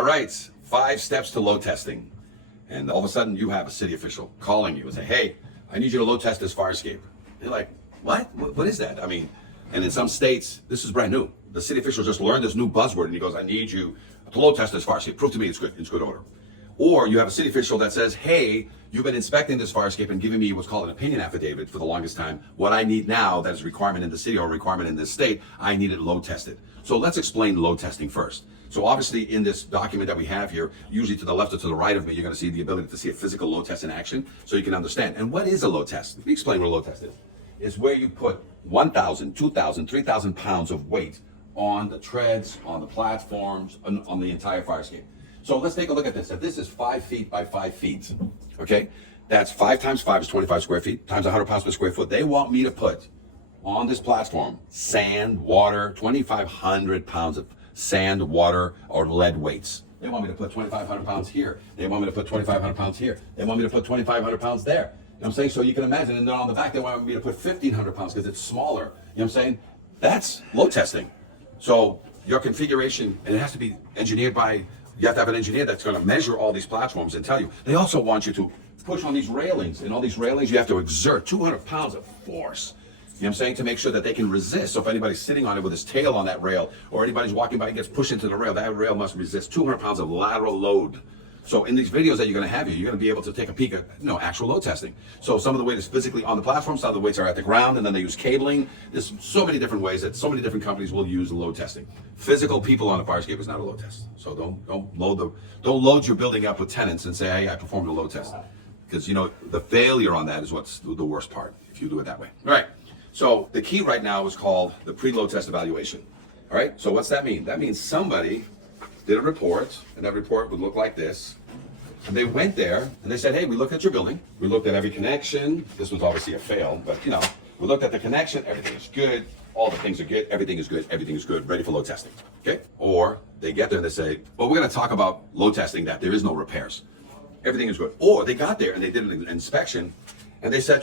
All right, 5 steps to load testing. And all of a sudden you have a city official calling you and say, hey, I need you to load test this fire escape. You're like, what is that? I mean, and in some states, this is brand new. The city official just learned this new buzzword and he goes, I need you to load test this fire escape. Prove to me it's good order. Or you have a city official that says, hey, you've been inspecting this fire escape and giving me what's called an opinion affidavit for the longest time. What I need now, that is a requirement in the city or a requirement in this state, I need it load tested. So let's explain load testing first. So obviously in this document that we have here, usually to the left or to the right of me, you're going to see the ability to see a physical load test in action so you can understand. And what is a load test? Let me explain what a load test is. It's where you put 1,000, 2,000, 3,000 pounds of weight on the treads, on the platforms, on the entire fire escape. So let's take a look at this. If this is 5 feet by 5 feet, okay? That's 5 times 5 is 25 square feet, times 100 pounds per square foot. They want me to put on this platform sand, water, 2,500 pounds of sand, water, or lead weights. They want me to put 2,500 pounds here. They want me to put 2,500 pounds here. They want me to put 2,500 pounds there. You know what I'm saying? So you can imagine, and then on the back, they want me to put 1,500 pounds because it's smaller. You know what I'm saying? That's load testing. So your configuration, and it has to be engineered by, you have to have an engineer that's going to measure all these platforms and tell you. They also want you to push on these railings, and all these railings you have to exert 200 pounds of force. You know what I'm saying? To make sure that they can resist. So if anybody's sitting on it with his tail on that rail, or anybody's walking by and gets pushed into the rail, that rail must resist 200 pounds of lateral load. So in these videos that you're going to have here, you're going to be able to take a peek at actual load testing. So some of the weight is physically on the platform, some of the weights are at the ground, and then they use cabling. There's so many different ways that so many different companies will use load testing. Physical people on a fire escape is not a load test. So don't load your building up with tenants and say, hey, I performed a load test. Because the failure on that is what's the worst part if you do it that way. All right. So the key right now is called the pre-load test evaluation. All right. So what's that mean? That means somebody did a report, and that report would look like this. And they went there and they said, hey, we looked at your building. We looked at every connection. This was obviously a fail, but we looked at the connection. Everything is good. All the things are good. Everything is good. Everything is good. Ready for load testing. Okay. Or they get there and they say, well, we're going to talk about load testing that there is no repairs. Everything is good. Or they got there and they did an inspection and they said,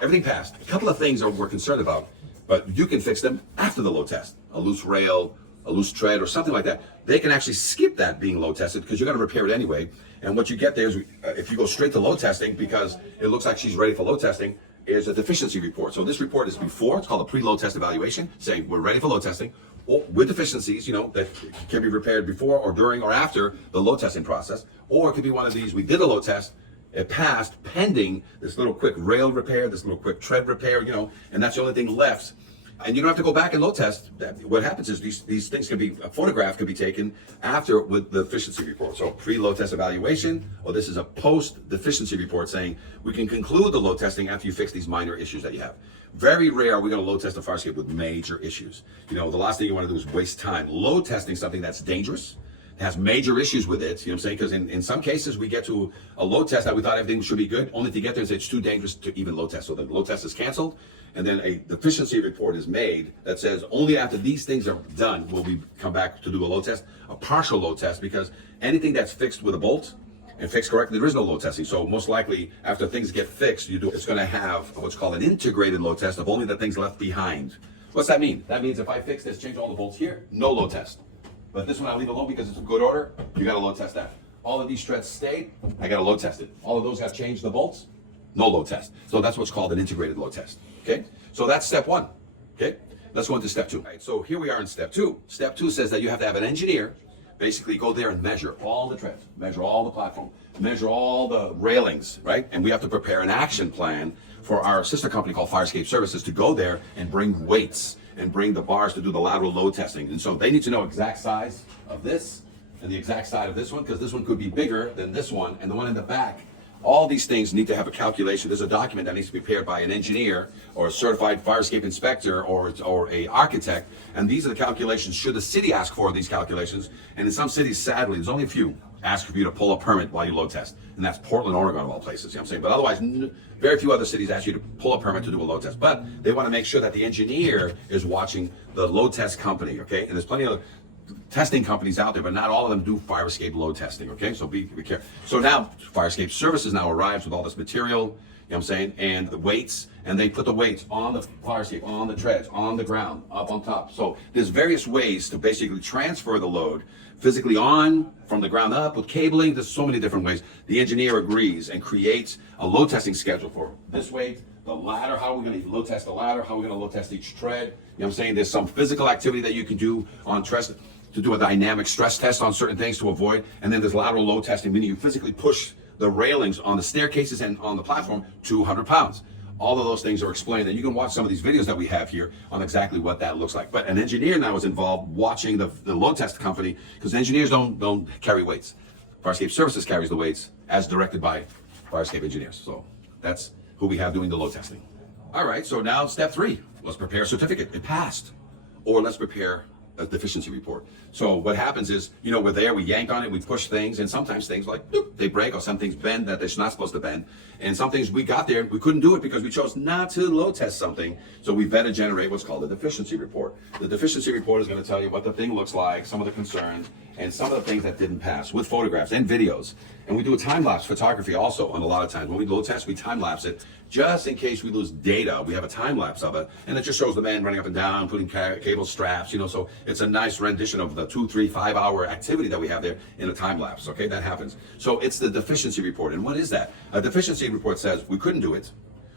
everything passed. A couple of things we're concerned about, but you can fix them after the load test. A loose rail, a loose tread, or something like that. They can actually skip that being load tested because you're going to repair it anyway. And what you get there is, if you go straight to load testing, because it looks like she's ready for load testing, is a deficiency report. So this report is before, it's called a pre-load test evaluation, saying we're ready for load testing, or with deficiencies, that can be repaired before or during or after the load testing process. Or it could be one of these, we did a load test, it passed pending this little quick rail repair, this little quick tread repair, and that's the only thing left. And you don't have to go back and load test. What happens is these things can be, a photograph can be taken after with the deficiency report. So pre-load test evaluation, or this is a post-deficiency report saying we can conclude the load testing after you fix these minor issues that you have. Very rare we're going to load test a fire escape with major issues. The last thing you want to do is waste time. Load testing something that's dangerous, has major issues with it, you know what I'm saying? Because in some cases we get to a load test that we thought everything should be good, only to get there and say it's too dangerous to even load test. So the load test is canceled, and then a deficiency report is made that says only after these things are done will we come back to do a load test, a partial load test, because anything that's fixed with a bolt and fixed correctly, there is no load testing. So most likely after things get fixed, it's going to have what's called an integrated load test of only the things left behind. What's that mean? That means if I fix this, change all the bolts here, no load test. But this one I leave alone because it's a good order, you got to load test that. All of these treads stayed, I got to load test it. All of those have changed the bolts, no load test. So that's what's called an integrated load test, okay? So that's step 1, okay? Let's go into step 2. All right, so here we are in step 2. Step 2 says that you have to have an engineer basically go there and measure all the treads, measure all the platform, measure all the railings, right? And we have to prepare an action plan for our sister company called Fire Escape Services to go there and bring weights and bring the bars to do the lateral load testing. And so they need to know exact size of this and the exact size of this one, because this one could be bigger than this one, and the one in the back. All these things need to have a calculation. There's a document that needs to be prepared by an engineer or a certified fire escape inspector or a architect. And these are the calculations. Should the city ask for these calculations? And in some cities, sadly, there's only a few ask for you to pull a permit while you load test. And that's Portland, Oregon, of all places. You know what I'm saying? But otherwise, very few other cities ask you to pull a permit to do a load test. But they want to make sure that the engineer is watching the load test company, okay? And there's plenty of testing companies out there, but not all of them do fire escape load testing, okay? So be careful. So now fire escape services now arrives with all this material, you know what I'm saying, and the weights, and they put the weights on the fire escape, on the treads, on the ground, up on top. So there's various ways to basically transfer the load physically on, from the ground up, with cabling. There's so many different ways. The engineer agrees and creates a load testing schedule for this weight, the ladder, how are we going to load test the ladder, how are we going to load test each tread. You know what I'm saying? There's some physical activity that you can do on treads to do a dynamic stress test on certain things to avoid. And then there's lateral load testing, meaning you physically push the railings on the staircases and on the platform 200 pounds. All of those things are explained, and you can watch some of these videos that we have here on exactly what that looks like. But an engineer now is involved watching the load test company, because engineers don't carry weights. Fire escape services carries the weights as directed by fire escape engineers. So that's who we have doing the load testing. All right, so now step 3, let's prepare a certificate. It passed. Or let's prepare a deficiency report. So what happens is, we're there, we yank on it, we push things, and sometimes things like, boop, they break, or some things bend that they're not supposed to bend. And some things we got there, we couldn't do it because we chose not to load test something. So we better generate what's called a deficiency report. The deficiency report is going to tell you what the thing looks like, some of the concerns, and some of the things that didn't pass, with photographs and videos. And we do a time-lapse photography also on a lot of times. When we load test, we time-lapse it, just in case we lose data. We have a time-lapse of it, and it just shows the man running up and down, putting cable straps, so it's a nice rendition of the 2, 3, 5 hour activity that we have there in a time-lapse, okay? That happens. So it's the deficiency report. And what is that? A deficiency report says we couldn't do it,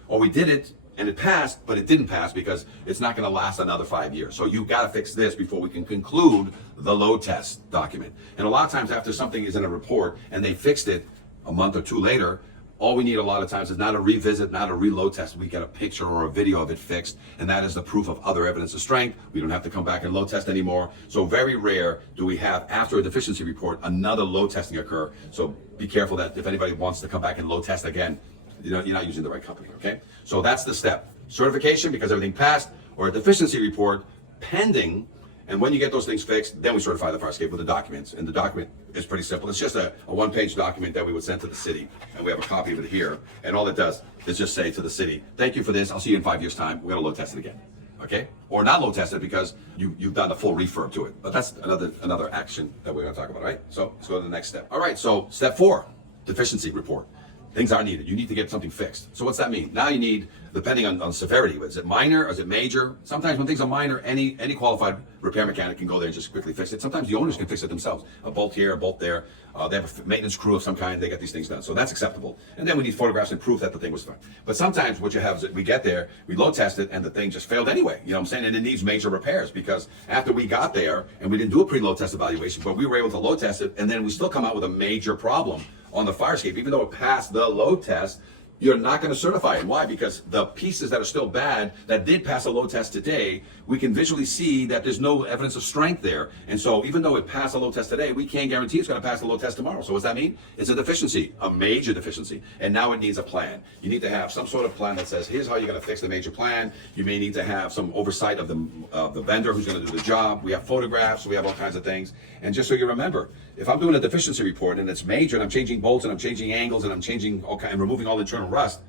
or we did it, and it passed, but it didn't pass because it's not going to last another 5 years. So you've got to fix this before we can conclude the load test document. And a lot of times after something is in a report and they fixed it a month or 2 later, all we need a lot of times is not a revisit, not a reload test. We get a picture or a video of it fixed, and that is the proof of other evidence of strength. We don't have to come back and load test anymore. So very rare do we have, after a deficiency report, another load testing occur. So be careful that if anybody wants to come back and load test again, you're not using the right company, okay? So that's the step. Certification, because everything passed, or a deficiency report pending. And when you get those things fixed, then we certify the fire escape with the documents. And the document is pretty simple. It's just a one-page document that we would send to the city. And we have a copy of it here. And all it does is just say to the city, thank you for this. I'll see you in 5 years' time. We're going to load test it again. Okay? Or not load test it because you've done a full refurb to it. But that's another action that we're going to talk about, right? So let's go to the next step. All right, so step 4, deficiency report. Things are needed. You need to get something fixed. So what's that mean? Now you need, depending on severity, is it minor or is it major? Sometimes when things are minor, any qualified repair mechanic can go there and just quickly fix it. Sometimes the owners can fix it themselves. A bolt here, a bolt there. They have a maintenance crew of some kind. They get these things done. So that's acceptable. And then we need photographs and proof that the thing was fine. But sometimes what you have is that we get there, we load test it, and the thing just failed anyway. You know what I'm saying? And it needs major repairs because after we got there and we didn't do a pre-load test evaluation, but we were able to load test it, and then we still come out with a major problem on the fire escape. Even though it passed the load test, you're not going to certify it. Why? Because the pieces that are still bad, that did pass a load test today, we can visually see that there's no evidence of strength there. And so even though it passed a load test today, we can't guarantee it's going to pass the load test tomorrow. So what's that mean? It's a deficiency, a major deficiency. And now it needs a plan. You need to have some sort of plan that says, here's how you're going to fix the major plan. You may need to have some oversight of the vendor who's going to do the job. We have photographs, we have all kinds of things. And just so you remember, if I'm doing a deficiency report and it's major and I'm changing bolts and I'm changing angles and I'm changing and removing all internal rust,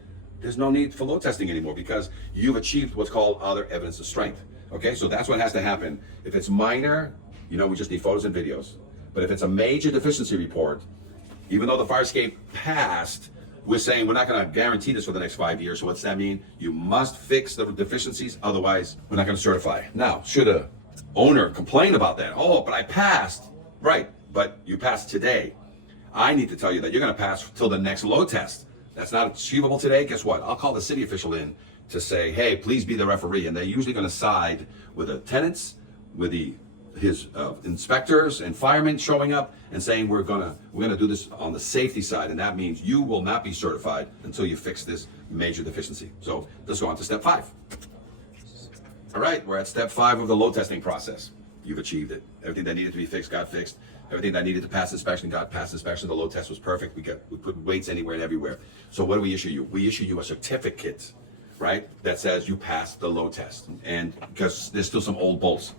there's no need for load testing anymore because you've achieved what's called other evidence of strength. Okay, so that's what has to happen. If it's minor, we just need photos and videos. But if it's a major deficiency report, even though the fire escape passed, we're saying we're not going to guarantee this for the next 5 years. So what's that mean? You must fix the deficiencies, otherwise we're not going to certify. Now, should a owner complain about that? Oh, but I passed. Right, but you passed today. I need to tell you that you're going to pass till the next load test. That's not achievable today. Guess what? I'll call the city official in to say, hey, please be the referee. And they're usually going to side with the tenants, with his inspectors and firemen showing up and saying we're gonna do this on the safety side, and that means you will not be certified until you fix this major deficiency. So let's go on to step 5. All right, we're at step 5 of the load testing process. You've achieved it. Everything that needed to be fixed got fixed. Everything that needed to pass inspection got passed inspection. The load test was perfect. We put weights anywhere and everywhere. So what do we issue you? We issue you a certificate, right, that says you passed the load test. And because there's still some old bolts,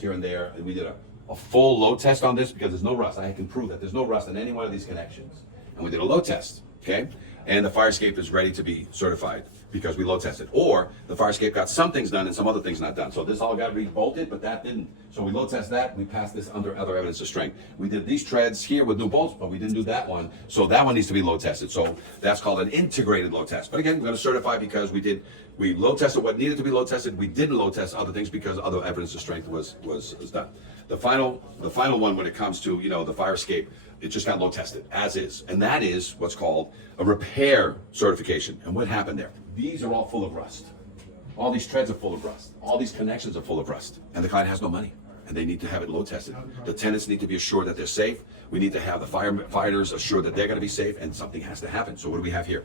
here and there, and we did a full load test on this because there's no rust. I can prove that there's no rust in any one of these connections. And we did a load test. okay? And the fire escape is ready to be certified because we load tested. Or the fire escape got some things done and some other things not done. So this all got re-bolted, but that didn't. So we load test that, we passed this under other evidence of strength. We did these treads here with new bolts, but we didn't do that one. So that one needs to be load tested. So that's called an integrated load test. But again, we're gonna certify because we load tested what needed to be load tested. We didn't load test other things because other evidence of strength was done. The final one when it comes to, the fire escape, it just got load tested as is. And that is what's called a repair certification. And what happened there? These are all full of rust. All these treads are full of rust. All these connections are full of rust. And the client has no money. And they need to have it load tested. The tenants need to be assured that they're safe. We need to have the firefighters assured that they're going to be safe, and something has to happen. So what do we have here?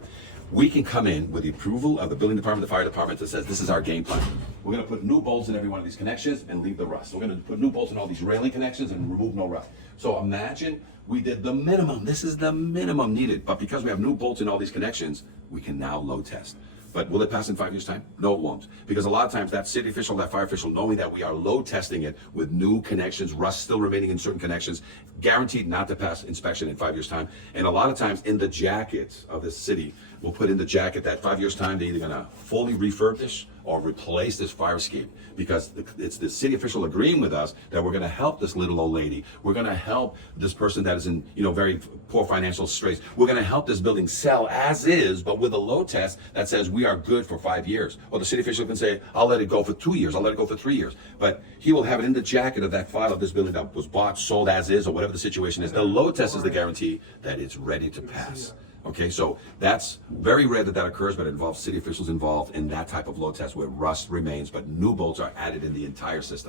We can come in with the approval of the building department, the fire department, that says this is our game plan. We're going to put new bolts in every one of these connections and leave the rust. We're going to put new bolts in all these railing connections and remove no rust. So imagine we did the minimum. This is the minimum needed. But because we have new bolts in all these connections, we can now load test. But will it pass in 5 years' time? No, it won't. Because a lot of times that city official, that fire official, knowing that we are load testing it with new connections, rust still remaining in certain connections, guaranteed not to pass inspection in 5 years' time. And a lot of times in the jacket of this city, we'll put in the jacket that 5 years' time, they're either gonna fully refurbish or replace this fire escape, because it's the city official agreeing with us that we're gonna help this little old lady. We're gonna help this person that is in, very poor financial straits. We're gonna help this building sell as is, but with a load test that says we are good for 5 years. Or the city official can say, I'll let it go for 2 years, I'll let it go for 3 years. But he will have it in the jacket of that file of this building that was bought, sold as is, or whatever the situation is. The load test is the guarantee that it's ready to pass. Okay, so that's very rare that occurs, but it involves city officials involved in that type of load test where rust remains, but new bolts are added in the entire system.